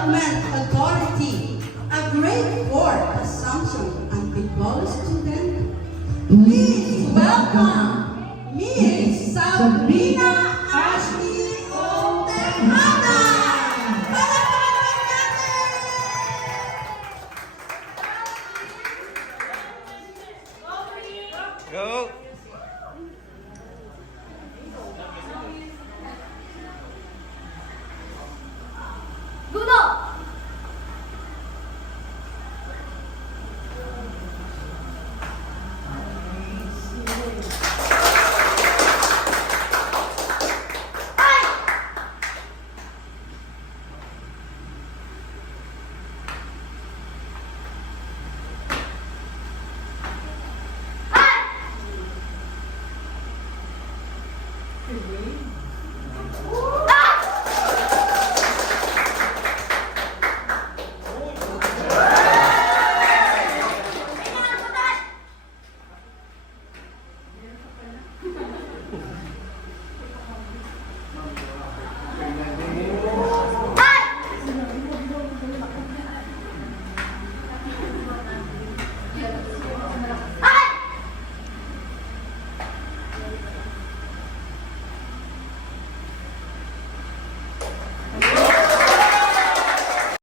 Development Authority, a grade 4 assumption and people student. Please welcome Miss Sabrina Ashley O. Tejada! Palakpakan natin! Go! Gulo! Ay!